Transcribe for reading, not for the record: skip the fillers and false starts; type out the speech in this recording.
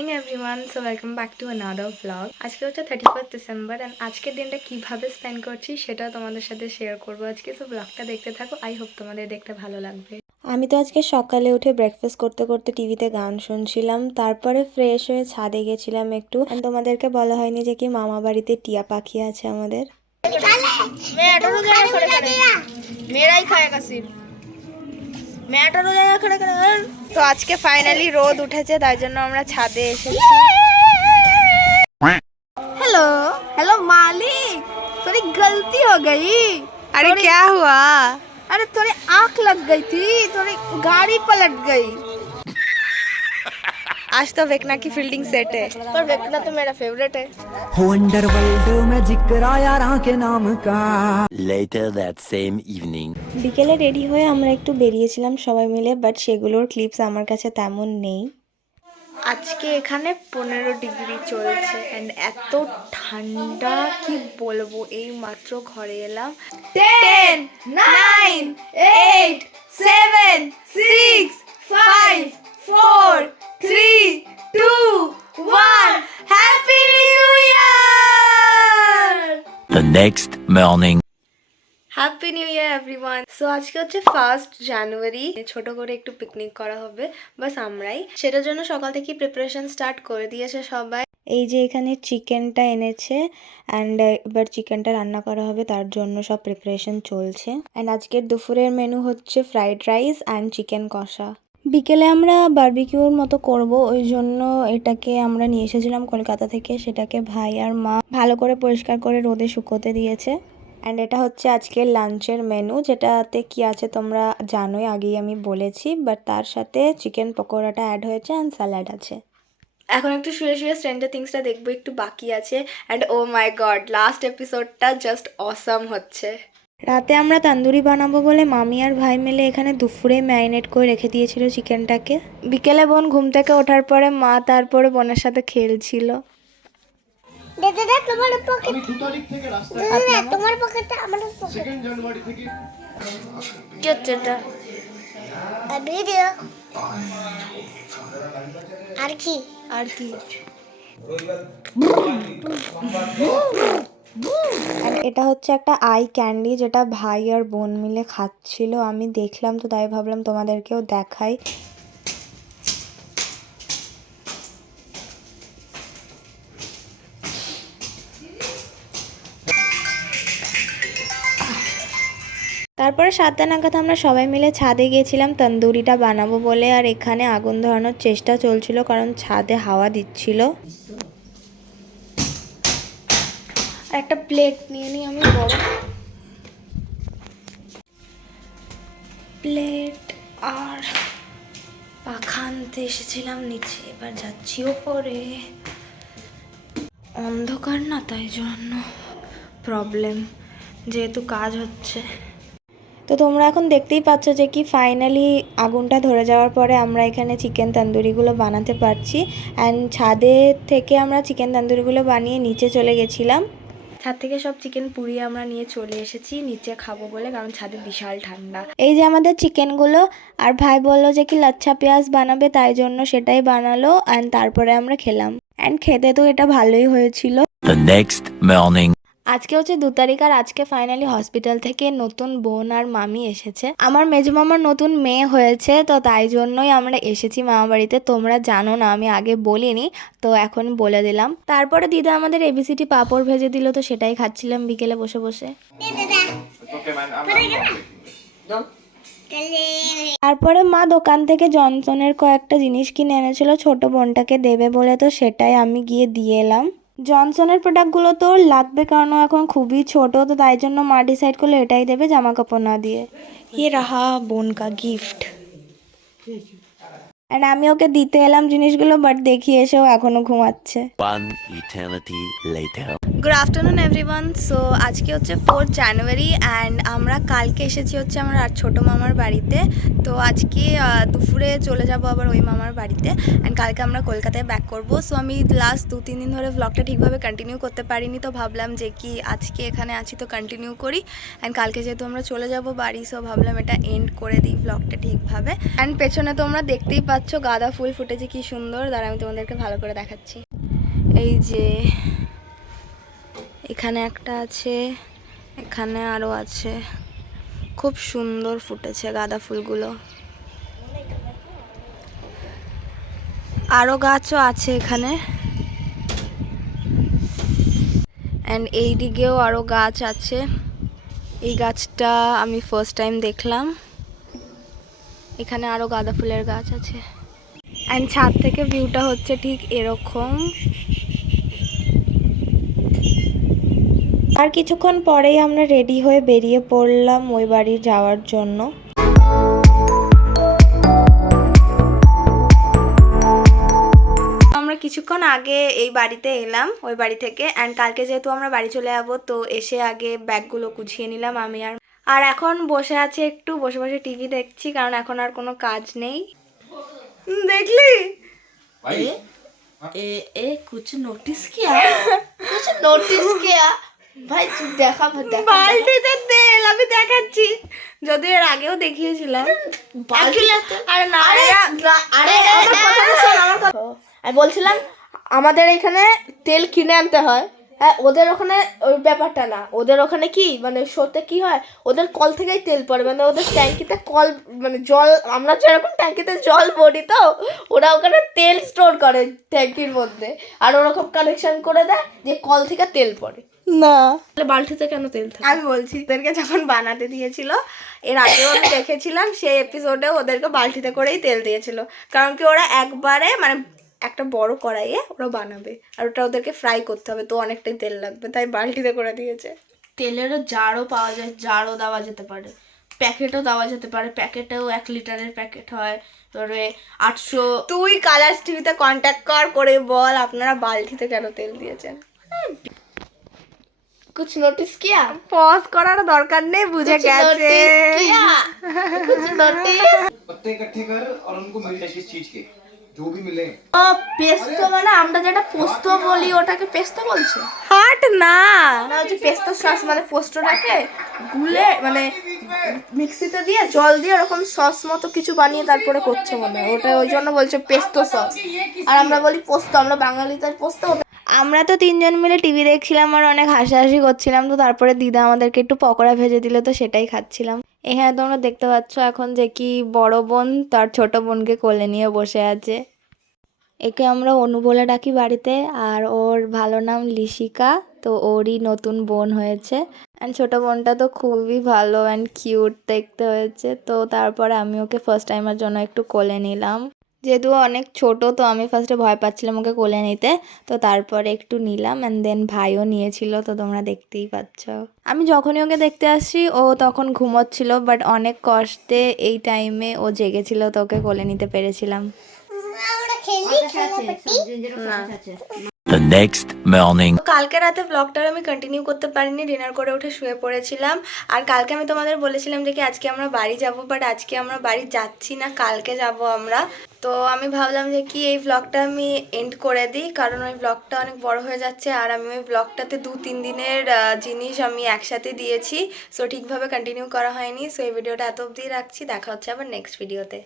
Morning everyone, so welcome back to another blog. আজকে হচ্ছে 31 December and আজকের দিনটা কীভাবে স্পেন্ড করছি সেটা তোমাদের সাথে শেয়ার করবো আজকে। সো ব্লগটা দেখতে থাকো, আই হোপ তোমাদের দেখতে ভালো লাগবে। আমি তো আজকে সকালে উঠে ব্রেকফাস্ট করতে করতে টিভিতে গান শুনছিলাম, তারপরে ফ্রেশ হয়ে ছাদে গেছিলাম একটু। তোমাদেরকে বলা হয়নি যে কি মামা বাড়িতে টিয়া পাখি আছে আমাদের। তো আজকে ফাইনালি রোদ উঠেছে, তাই জন্য আমরা ছাদে এসেছি। हेलो हेलो मालिक, थोड़ी गलती हो गई। अरे क्या हुआ? अरे थोड़ी आंख लग गई थी, थोड़ी गाड़ी पलट गई। आज तो वेकना की फील्डिंग सेट है, पर वेकना तो मेरा फेवरेट है। वंडरवर्ल्ड में जिक्र आया के नाम का। Later that same evening. বিকেলে রেডি হয়ে আমরা একটু বেরিয়েছিলাম সবাই মিলে, বাট সেগুলোর ক্লিপস আমার কাছে তেমন নেই। আজকে এখানে 15 ডিগ্রি চলছে অ্যান্ড এত ঠান্ডা কি বলবো, এই মাত্র ঘরে এলাম। 10 9 8 7 6 5 4 3 2 1 happy new year. The next morning. Happy new year everyone. So আজকে হচ্ছে 1 জানুয়ারি, ছোট করে একটু পিকনিক করা হবে বাস আমরাই। সেটার জন্য সকাল থেকে প্রিপারেশন স্টার্ট করে দিয়েছে সবাই। এই যে এখানে চিকেনটা এনেছে অ্যান্ড এবার চিকেনটা রান্না করা হবে, তার জন্য সব প্রিপারেশন চলছে। অ্যান্ড আজকের দুপুরের মেনু হচ্ছে ফ্রাইড রাইস অ্যান্ড চিকেন কষা। বিকেলে আমরা বারবিকিউর মতো করব, ওই জন্য এটাকে আমরা নিয়ে এসেছিলাম কলকাতা থেকে। সেটাকে ভাই আর মা ভালো করে পরিষ্কার করে রোদে শুকোতে দিয়েছে। অ্যান্ড এটা হচ্ছে আজকের লাঞ্চের মেনু, যেটাতে কি আছে তোমরা জানোই, আগেই আমি বলেছি, বাট তার সাথে চিকেন পকোড়াটা অ্যাড হয়েছে অ্যান্ড স্যালাড আছে। এখন একটু শুয়ে শুয়ে স্ট্রেঞ্জার থিংসটা দেখবো, একটু বাকি আছে। And oh my god, last এপিসোডটা জাস্ট অসাম হচ্ছে। রাতে আমরা তান্দুরি বানাবো বলে মামি আর ভাই মিলে এখানে দুপুরে ম্যারিনেট করে রেখে দিয়েছিল চিকেনটাকে। বিকেলে বোন ঘুম থেকে ওঠার পরে মা তারপরে বোনের সাথে খেলছিল। তোমার পকেটে আমার পকেটে 2 জানুয়ারি থেকে কি হচ্ছে এটা? ভিডিও আর কি এটা হচ্ছে একটা আই ক্যান্ডি, যেটা ভাই আর বোন মিলে খাচ্ছিল। আমি দেখলাম তো তাই ভাবলাম তোমাদেরকেও দেখাই। তারপরে 7টা নাগাদ আমরা সবাই মিলে ছাদে গিয়েছিলাম তন্দুরিটা বানাবো বলে, আর এখানে আগুন ধরানোর চেষ্টা চলছিল কারণ ছাদে হাওয়া দিচ্ছিল। আর একটা প্লেট নিয়ে নিই আমি, বড় প্লেট। আর পাখা আনতে এসেছিলাম নিচে, এবার যাচ্ছি ওপরে। অন্ধকার না, তাই জন্য প্রবলেম, যেহেতু কাজ হচ্ছে। তো তোমরা এখন দেখতেই পাচ্ছ যে কি ফাইনালি আগুনটা ধরে যাওয়ার পরে আমরা এখানে চিকেন তন্দুরিগুলো বানাতে পারছি। অ্যান্ড ছাদে থেকে আমরা চিকেন তন্দুরিগুলো বানিয়ে নিচে চলে গেছিলাম। ছাদ থেকে সব চিকেন পুড়িয়ে আমরা নিয়ে চলে এসেছি নিচে খাবো বলে, কারণ ছাদে বিশাল ঠান্ডা। এই যে আমাদের চিকেনগুলো, আর ভাই বললো যে কি লাচ্ছা পেঁয়াজ বানাবে, তাই জন্য সেটাই বানালো অ্যান্ড তারপরে আমরা খেলাম। অ্যান্ড খেতে তো এটা ভালোই হয়েছিল। The next morning. আজকে হচ্ছে 2 তারিখ, আর আজকে ফাইনালি হসপিটাল থেকে নতুন বোন আর মামি এসেছে। আমার মেজো মামার নতুন মেয়ে হয়েছে, তো তাই জন্যই আমরা এসেছি মামা বাড়িতে। তোমরা জানো না, আমি আগে বলিনি, তো এখন বলে দিলাম। তারপরে দিদা আমাদের এবিসিটি পাঁপড় ভেজে দিল, তো সেটাই খাচ্ছিলাম বিকেলে বসে বসে। তারপরে মা দোকান থেকে জনসনের কয়েকটা জিনিস কিনে এনেছিল ছোট বোনটাকে দেবে বলে, তো সেটাই আমি গিয়ে দিয়ে এলাম। জনসনের প্রোডাক্টগুলো তো লাগবে, কারণ এখন খুবই ছোট, তো তাই জন্য মা ডিসাইড করলো এটাই দেবে, জামা কাপড় না দিয়ে। ये रहा বোন কা গিফট। অ্যান্ড আমি ওকে দিতে এলাম জিনিসগুলো, বাট দেখি এসেও এখনো ঘুমাচ্ছে। One eternity later. Good afternoon everyone. So আজকে হচ্ছে 4 জানুয়ারি অ্যান্ড আমরা কালকে এসেছি হচ্ছে আমার আর ছোটো মামার বাড়িতে। তো আজকে দুপুরে চলে যাব আবার ওই মামার বাড়িতে, অ্যান্ড কালকে আমরা কলকাতায় ব্যাক করব। সো আমি লাস্ট 2-3 দিন ধরে ভ্লগটা ঠিকভাবে কন্টিনিউ করতে পারিনি, তো ভাবলাম যে কি আজকে এখানে আছি তো কন্টিনিউ করি। অ্যান্ড কালকে যেহেতু আমরা চলে যাব বাড়ি, সো ভাবলাম এটা এন্ড করে দিই ভ্লগটা ঠিকভাবে। অ্যান্ড পেছনে তোমরা দেখতেই পাচ্ছ পাচ্ছ গাঁদা ফুল ফুটেছে কি সুন্দর। দাঁড়া আমি তোমাদেরকে ভালো করে দেখাচ্ছি। এই যে এখানে একটা আছে, এখানে আরও আছে, খুব সুন্দর ফুটেছে গাঁদা ফুলগুলো। আরও গাছও আছে এখানে, অ্যান্ড এই দিকেও আরও গাছ আছে। এই গাছটা আমি ফার্স্ট টাইম দেখলাম। এখানে আরও গাঁদা ফুলের গাছ আছে, অ্যান্ড ছাদ থেকে ভিউটা হচ্ছে ঠিক এরকম। আর কিছুক্ষণ পরেই আমরা রেডি হয়ে বেরিয়ে পড়লাম ওই বাড়ি যাওয়ার জন্য। আমরা কিছুক্ষণ আগে এই বাড়িতে এলাম ওই বাড়ি থেকে, অ্যান্ড কালকে যেহেতু আমরা বাড়ি চলে যাবো তো এসে আগে ব্যাগগুলো গুছিয়ে নিলাম আমি। আর এখন বসে আছে একটু বসে বসে টিভি দেখছি, কারণ এখন আর কোনো কাজ নেই। দেখলি ए कुछ नोटिस किया कुछ नोटिस किया भाई देखा বালতিতে তেল আমি দেখাচ্ছি, যদি এর আগেও দেখিয়েছিলাম। আরে না আমি বলছিলাম আমাদের এখানে তেল কিনে আনতে হয়, হ্যাঁ ওদের ওখানে ওই ব্যাপারটা না। ওদের ওখানে কি মানে শোতে কি হয়, ওদের কল থেকেই তেল পড়ে, মানে ওদের ট্যাঙ্কিতে কল মানে জল, আমরা যেরকম ট্যাঙ্কিতে জল ভরি তো ওরা ওখানে তেল স্টোর করে ট্যাঙ্কির মধ্যে, আর ওরকম কানেকশন করে দেয় যে কল থেকে তেল পড়ে। না তাহলে বালতিতে কেন তেল থাকে? আমি বলছি, ওদেরকে যখন বানাতে দিয়েছিল এর আগেও আমি দেখেছিলাম সেই এপিসোডে ওদেরকে বালতিতে করেই তেল দিয়েছিল, কারণ কি ওরা একবারে মানে একটা বড় কড়াইয়ে ওরা বানাবে আর ওটা ওদেরকে ফ্রাই করতে হবে, তো অনেকটাই তেল লাগবে, তাই বালতিতে করে দিয়েছে। তেলেরও জারও পাওয়া যায়, জারও দেওয়া যেতে পারে, প্যাকেটও দেওয়া যেতে পারে, প্যাকেটেও 1 লিটারের প্যাকেট হয়, তারপরে 800। তুই কালার্স টিভিতে কন্ট্যাক্ট করে বল আপনারা বালতিতে কেন তেল দিয়েছেন। कुछ नोटिस किया পজ করার দরকার নেই, বুঝে গেছে। कुछ नोटिस पत्ते इकट्ठे कर और उनको मिल किस चीज के जो भी मिले। ও পেস্তো মানে আমরা যেটা পোস্ত বলি ওটাকে পেস্তো বলছে হাট না, না, হচ্ছে পেস্তো সস মানে পোস্তটাকে গুলে মানে মিক্সিতে দিয়ে জল দিয়ে ওরকম সস মতো কিছু বানিয়ে তারপরে করছে মনে হয়, ওটা ওই জন্য বলছে পেস্তো সস। আর আমরা বলি পোস্ত, আমরা বাঙালিতে পোস্ত। আমরা তো তিনজন মিলে টিভি দেখছিলাম আর অনেক হাসাহাসি করছিলাম, তো তারপরে দিদা আমাদেরকে একটু পকোড়া ভেজে দিল, তো সেটাই খাচ্ছিলাম। এখানে তোমরা দেখতে পাচ্ছ এখন যে কি বড় বোন তার ছোট বোনকে কোলে নিয়ে বসে আছে। একে আমরা অনু বলে ডাকি বাড়িতে, আর ওর ভালো নাম লিশিকা, তো ওরই নতুন বোন হয়েছে। অ্যান্ড ছোটো বোনটা তো খুবই ভালো অ্যান্ড কিউট দেখতে হয়েছে, তো তারপরে আমি ওকে ফার্স্ট টাইমের জন্য একটু কোলে নিলাম। যেহেতু ও অনেক ছোট তো আমি ফার্স্টে ভয় পাচ্ছিলাম ওকে কোলে নিতে, তো তারপরে একটু নিলাম, অ্যান্ড দেন ভাইও নিয়েছিল, তো তোমরা দেখতেই পাচ্ছ। আমি যখনই ওকে দেখতে আসছি ও তখন ঘুমোচ্ছিল, বাট অনেক কষ্টে এই টাইমে ও জেগেছিল, তো ওকে কোলে নিতে পেরেছিলাম। আমরা খেলি খেলাপাতি The next morning. কালকে রাতে ব্লগটা আমি কন্টিনিউ করতে পারিনি, ডিনার করে উঠে শুয়ে পড়েছিলাম। আর কালকে আমি তোমাদের বলেছিলাম যে কি আজকে আমরা বাড়ি যাব, বাট আজকে আমরা বাড়ি যাচ্ছি না, কালকে যাব আমরা। তো আমি ভাবলাম যে কি এই ব্লগটা আমি এন্ড করে দিই, কারণ ওই ব্লগটা অনেক বড় হয়ে যাচ্ছে, আর আমি ওই ব্লগটাতে 2-3 দিনের জিনিস আমি একসাথে দিয়েছি, সো ঠিকভাবে কন্টিনিউ করা হয়নি। সো এই ভিডিওটা এত অবধি রাখছি, দেখা হচ্ছে আবার নেক্সট ভিডিওতে।